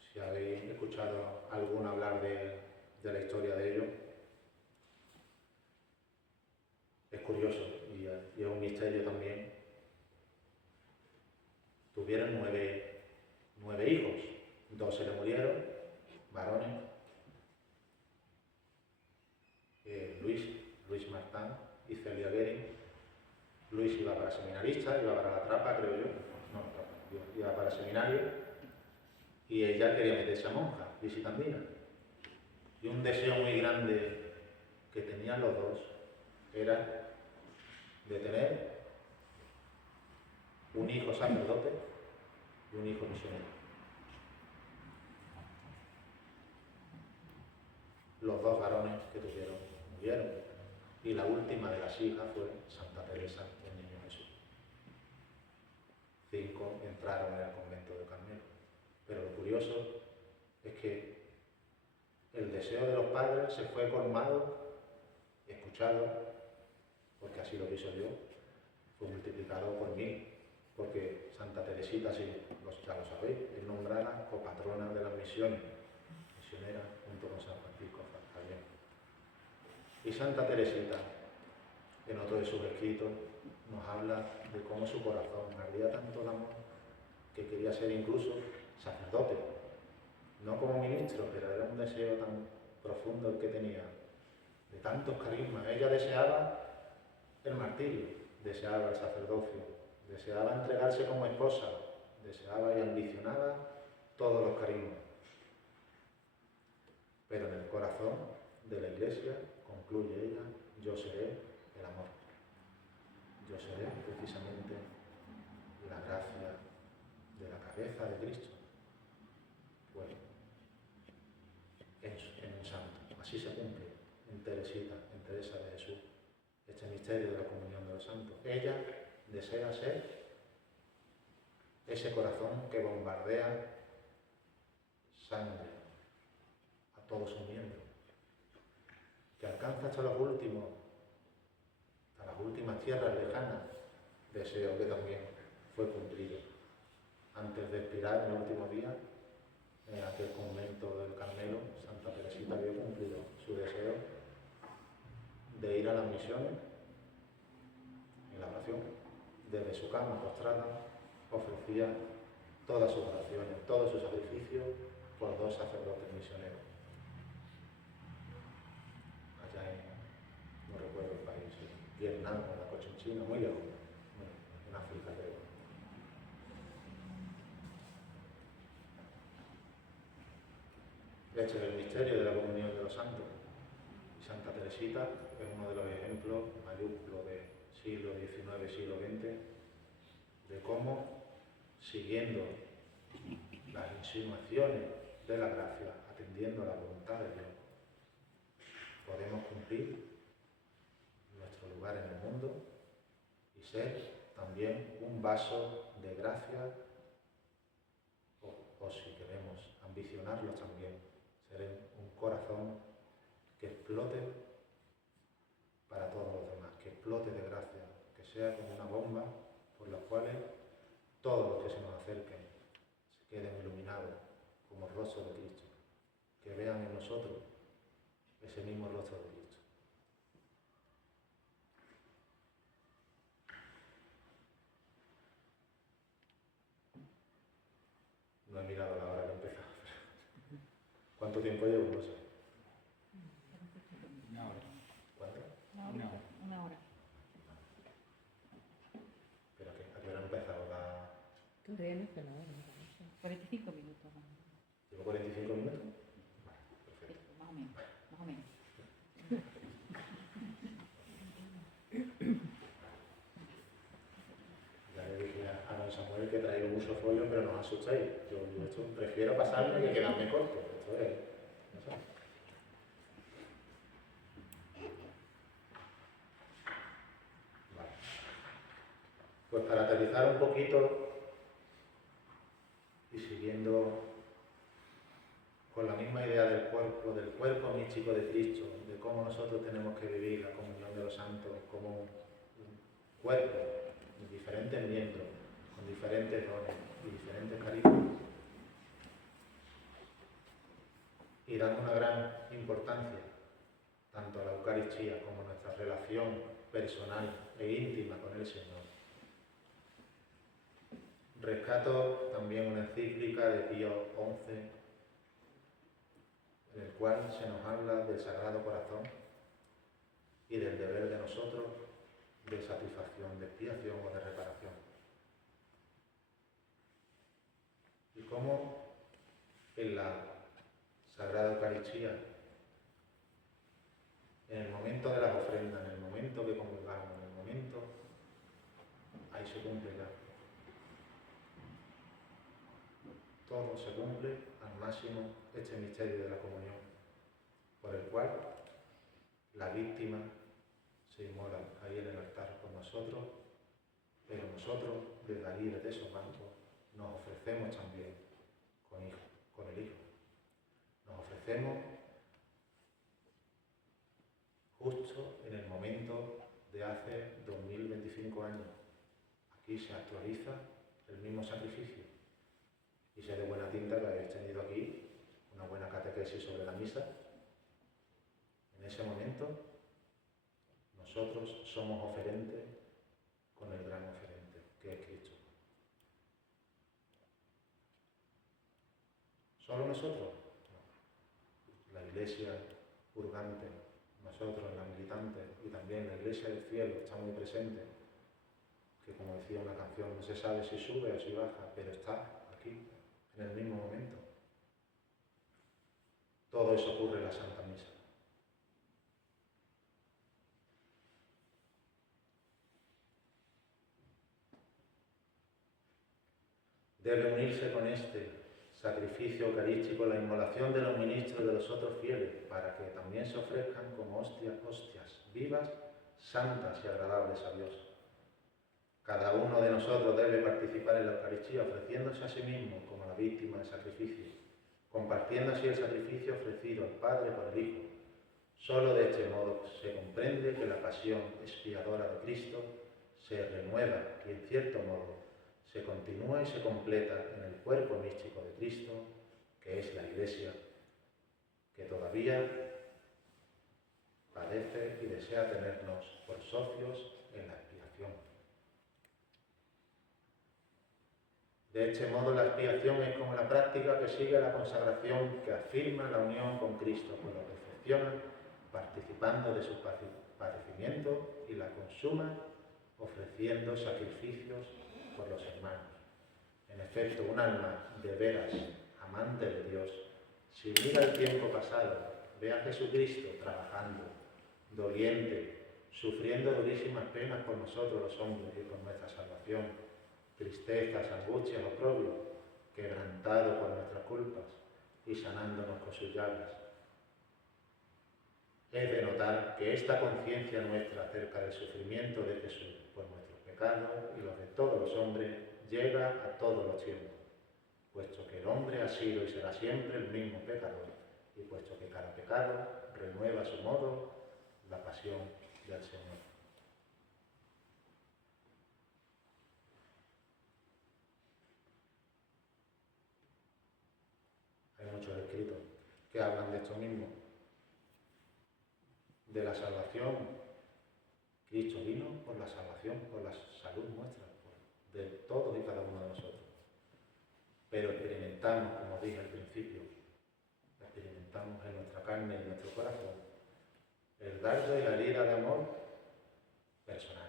si habéis escuchado algún hablar de la historia de ellos, es curioso y es un misterio también. Tuvieron nueve hijos, 2 se le murieron, varones, Luis Martán y Celia Guerin. Luis iba para seminarista, iba para la trapa, creo yo, iba para seminario, y ella quería meterse a monja, visitandina. Y un deseo muy grande que tenían los dos era de tener un hijo sacerdote y un hijo misionero. Los 2 varones que tuvieron murieron, y la última de las hijas fue Santa Teresa del Niño Jesús. 5 entraron en el convento de Carmelo. Pero lo curioso es que el deseo de los padres se fue colmado, escuchado, porque así lo quiso Dios, fue multiplicado por 1000, porque Santa Teresita, si ya lo sabéis, es nombrada copatrona de las misiones, misionera junto con San Francisco Javier. Y Santa Teresita, en otro de sus escritos, nos habla de cómo su corazón ardía tanto de amor que quería ser incluso sacerdote, no como ministro, pero era un deseo tan profundo el que tenía, de tantos carismas. Ella deseaba el martirio, deseaba el sacerdocio, deseaba entregarse como esposa, deseaba y ambicionaba todos los cariños. Pero en el corazón de la Iglesia, concluye ella, yo seré el amor. Yo seré precisamente la gracia de la cabeza de Cristo. Pues en un santo. Así se cumple en Teresita, en Teresa de Jesús, este misterio de la comunión de los santos. Ella desea ser ese corazón que bombardea sangre a todos sus miembros, que alcanza hasta los últimos, a las últimas tierras lejanas. Deseo que también fue cumplido. Antes de expirar en el último día, en aquel convento del Carmelo, Santa Teresita había cumplido su deseo de ir a las misiones, en la oración, desde su cama postrada, ofrecía todas sus oraciones, todo su sacrificio por dos sacerdotes misioneros. Allá no recuerdo el país, Vietnam o la Cochinchina, muy lejos, en África creo. Este es el misterio de la comunión de los santos. Y Santa Teresita es uno de los ejemplos mayúsculos del siglo XIX, siglo XX, de cómo, siguiendo las insinuaciones de la gracia, atendiendo a la voluntad de Dios, podemos cumplir nuestro lugar en el mundo y ser también un vaso de gracia, o si queremos ambicionarlo también, ser un corazón que explote para todos los demás, que explote de gracia, que sea como una bomba por la cual todos los que se nos acerquen se queden iluminados como el rostro de Cristo, que vean en nosotros ese mismo rostro de Cristo. No he mirado la hora que he empezado. ¿Cuánto tiempo llevo? No sé. Una hora. ¿Cuánto? Una hora. ¿Pero a qué hora he empezado? Todavía no hace nada, me parece. 45 minutos. ¿Llevo 45 minutos? Vale, perfecto. Más o menos, más o menos. Ya le dije a don Samuel que traigo mucho folio, pero no os asustéis. Yo esto prefiero pasarme que quedarme corto. Esto es, no sé. Vale. Pues para aterrizar un poquito y siguiendo con la misma idea del cuerpo místico de Cristo, de cómo nosotros tenemos que vivir la comunión de los santos como un cuerpo de diferentes miembros, con diferentes dones y diferentes carismas, y dando una gran importancia tanto a la Eucaristía como a nuestra relación personal e íntima con el Señor. Rescato también una encíclica de Pío XI, en el cual se nos habla del Sagrado Corazón y del deber de nosotros de satisfacción, de expiación o de reparación. Y cómo en la Sagrada Eucaristía, en el momento de las ofrendas, en el momento que comulgamos, en el momento, ahí se cumple ya. Todo se cumple al máximo este misterio de la comunión, por el cual la víctima se inmola ahí en el altar con nosotros, pero nosotros, desde allí, desde esos bancos, nos ofrecemos también con el Hijo. Nos ofrecemos justo en el momento de hace 2025 años. Aquí se actualiza el mismo sacrificio. Y sé de buena tinta que habéis tenido aquí una buena catequesis sobre la misa. En ese momento, nosotros somos oferentes con el gran oferente, que es Cristo. ¿Solo nosotros? No. La Iglesia purgante, nosotros, la militante, y también la Iglesia del cielo está muy presente, que como decía decía una canción, no se sabe si sube o si baja, pero está aquí, en el mismo momento. Todo eso ocurre en la Santa Misa. Debe unirse con este sacrificio eucarístico la inmolación de los ministros y de los otros fieles, para que también se ofrezcan como hostias vivas, santas y agradables a Dios. Cada uno de nosotros debe participar en la Eucaristía ofreciéndose a sí mismo como la víctima del sacrificio, compartiendo así el sacrificio ofrecido al Padre por el Hijo. Solo de este modo se comprende que la pasión expiadora de Cristo se renueva y en cierto modo se continúa y se completa en el cuerpo místico de Cristo, que es la Iglesia, que todavía padece y desea tenernos por socios en la expiación. De este modo, la expiación es como la práctica que sigue la consagración, que afirma la unión con Cristo, pues lo perfecciona participando de su padecimiento y la consuma ofreciendo sacrificios por los hermanos. En efecto, un alma de veras amante de Dios, si mira el tiempo pasado, ve a Jesucristo trabajando, doliente, sufriendo durísimas penas por nosotros los hombres y por nuestra salvación, tristezas, angustias, oprobio, quebrantado por nuestras culpas y sanándonos con sus llagas. Es de notar que esta conciencia nuestra acerca del sufrimiento de Jesús por nuestros pecados y los de todos los hombres llega a todos los tiempos, puesto que el hombre ha sido y será siempre el mismo pecador, y puesto que cada pecado renueva a su modo la pasión del Señor. Hay muchos escritos que hablan de esto mismo, de la salvación. Cristo vino por la salvación, por la salud nuestra, de todos y cada uno de nosotros. Pero experimentamos, como dije al principio, experimentamos en nuestra carne y en nuestro corazón el dardo y la herida de amor personal.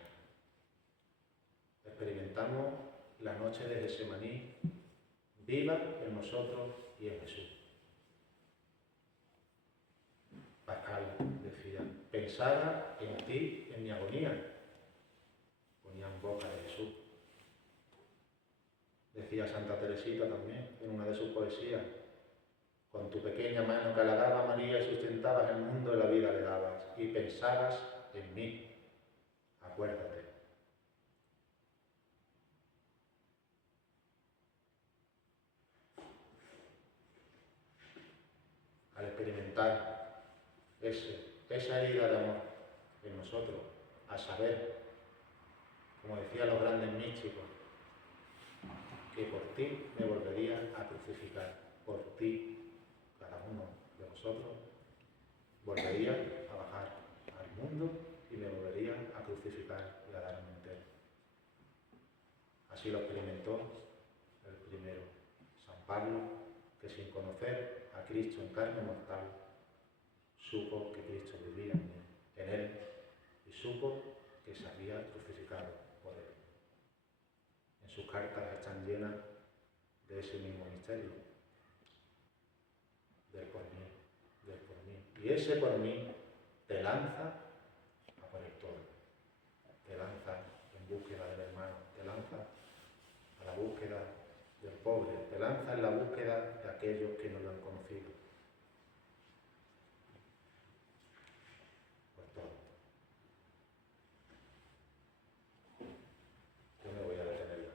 Experimentamos la noche de Getsemaní viva en nosotros y en Jesús. Pascal decía, pensaba en ti en mi agonía, ponía en boca de Jesús. Decía Santa Teresita también en una de sus poesías, con tu pequeña mano que halagaba a María y sustentabas el mundo y la vida le dabas, y pensabas en mí, acuérdate. Al experimentar esa herida de amor en nosotros, a saber, como decían los grandes místicos, que por ti me volvería a crucificar, por ti, cada uno de vosotros, volvería a bajar al mundo y me volvería a crucificar y a darme entero. Así lo experimentó el primero, San Pablo, que sin conocer a Cristo en carne mortal, supo que Cristo vivía en él y supo que se había crucificado por él. En sus cartas están llenas de ese mismo misterio, del por mí, del por mí. Y ese por mí te lanza a por el todo, te lanza en búsqueda del hermano, te lanza a la búsqueda del pobre, te lanza en la búsqueda de aquellos que no lo han conocido. Por todo. Yo me voy a detener ya.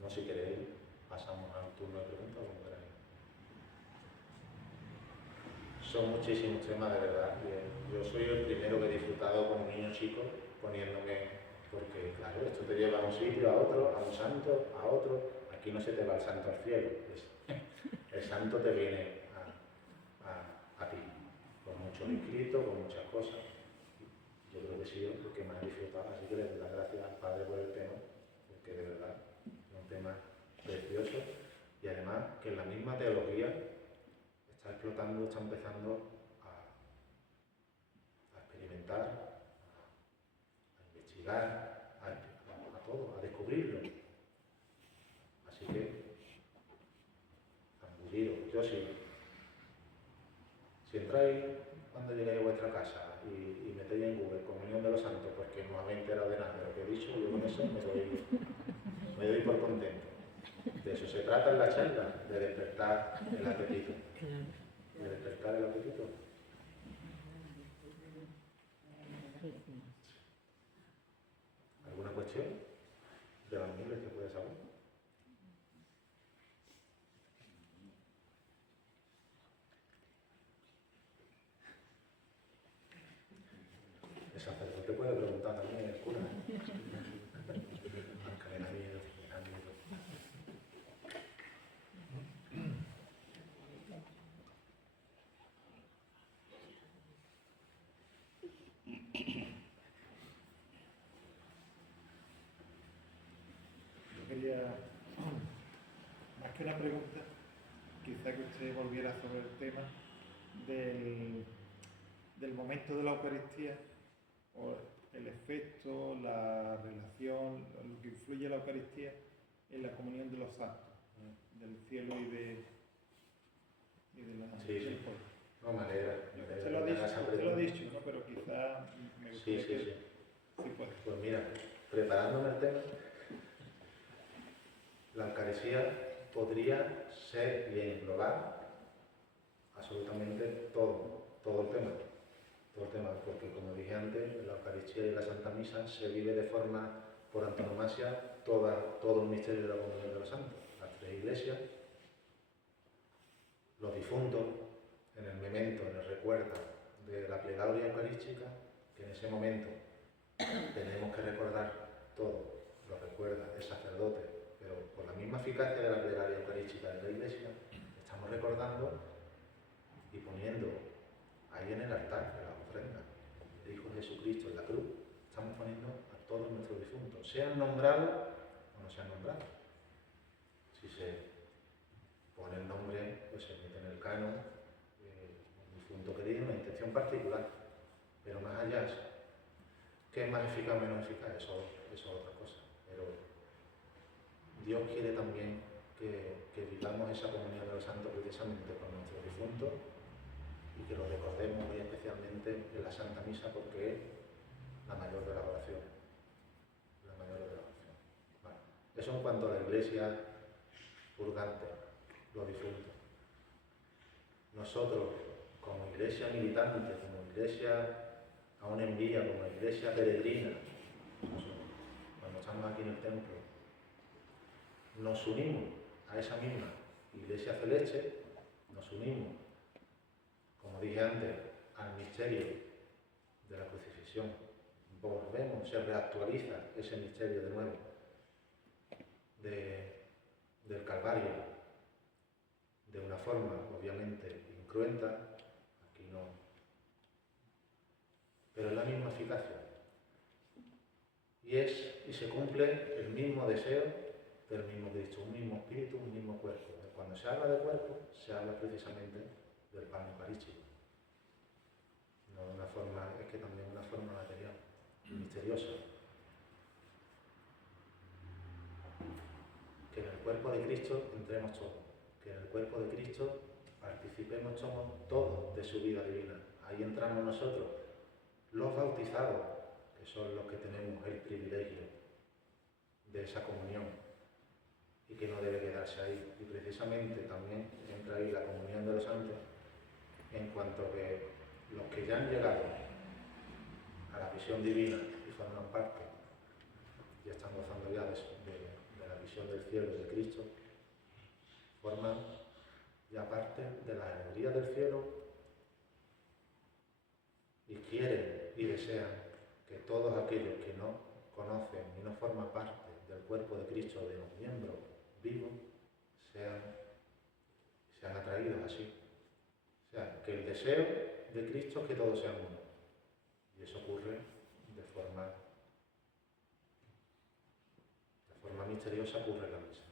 No, si queréis, pasamos al turno de preguntas como queráis. Son muchísimos temas, de verdad. Yo soy el primero que he disfrutado con un niño chico poniéndome, porque claro, esto te lleva a un sitio, a otro, a un santo, a otro. Aquí no se te va el santo al cielo. El santo te viene a ti, con muchos inscritos, con muchas cosas. Yo creo que sí, es lo que más he disfrutado, así que le doy las gracias al Padre por el tema, porque de verdad es un tema precioso y además que en la misma teología está explotando, está empezando a experimentar, llegar a todo, a descubrirlo. Así que, zambulliros. Yo sí. Si entráis cuando lleguéis a vuestra casa y metéis en Google Comunión de los Santos porque no habéis enterado de nada de lo que he dicho, yo con eso me doy por contento. De eso se trata en la charla, de despertar el apetito. De despertar el apetito. ¿Alguna cuestión de los miles que puedes saber? El sacerdote puede preguntar también, el cura. Aunque me da miedo, me da miedo. Yo quería, más que una pregunta, quizá que usted volviera sobre el tema del momento de la Eucaristía, o el efecto, la relación, lo que influye la Eucaristía en la comunión de los santos, del cielo y de la Sí, del sí. pueblo. No, me alegra. Usted lo ha dicho, ¿no? Pero quizá me gustaría Sí. sí puede. Pues mira, preparándome el tema, la Eucaristía podría ser y englobar absolutamente todo el tema. Todo el tema, porque como dije antes, la Eucaristía y la Santa Misa se vive de forma, por antonomasia, todo el misterio de la comunión de los santos. Las tres iglesias, los difuntos, en el memento, en el recuerdo de la plegaria eucarística, que en ese momento tenemos que recordar todo, lo recuerda el sacerdote, pero por la misma eficacia de la plegaria eucarística de la Iglesia, estamos recordando y poniendo ahí en el altar de la ofrenda el Hijo Jesucristo en la cruz, estamos poniendo a todos nuestros difuntos, sean nombrados o no sean nombrados. Si se pone el nombre, pues se mete en el canon, un difunto querido, una intención particular, pero más allá, ¿qué es más eficaz o menos eficaz? Eso es otra cosa. Pero Dios quiere también que vivamos esa comunión de los santos precisamente con nuestros difuntos y que lo recordemos muy especialmente en la Santa Misa porque es la mayor de las oraciones. La mayor de las oraciones. Vale. Eso en cuanto a la iglesia purgante, los difuntos. Nosotros, como iglesia militante, como iglesia aún en vía, como iglesia peregrina, cuando estamos aquí en el templo, nos unimos a esa misma iglesia celeste, nos unimos, como dije antes, al misterio de la crucifixión. Volvemos, se reactualiza ese misterio de nuevo del Calvario, de una forma obviamente incruenta, aquí no, pero es la misma eficacia. Y se cumple el mismo deseo del mismo Cristo, un mismo espíritu, un mismo cuerpo. Cuando se habla de cuerpo, se habla precisamente del pan eucarístico. No de una forma, es que también una forma material, misteriosa. Que en el cuerpo de Cristo entremos todos, que en el cuerpo de Cristo participemos todos de su vida divina. Ahí entramos nosotros, los bautizados, que son los que tenemos el privilegio de esa comunión y que no debe quedarse ahí. Y precisamente también entra ahí la comunión de los santos en cuanto que los que ya han llegado a la visión divina y forman parte y están gozando ya de la visión del cielo y de Cristo, forman ya parte de la alegría del cielo y quieren y desean que todos aquellos que no conocen y no forman parte del cuerpo de Cristo, de los miembros vivos, sean atraídos así. O sea, que el deseo de Cristo es que todos sean uno. Y eso ocurre de forma misteriosa, ocurre en la misa.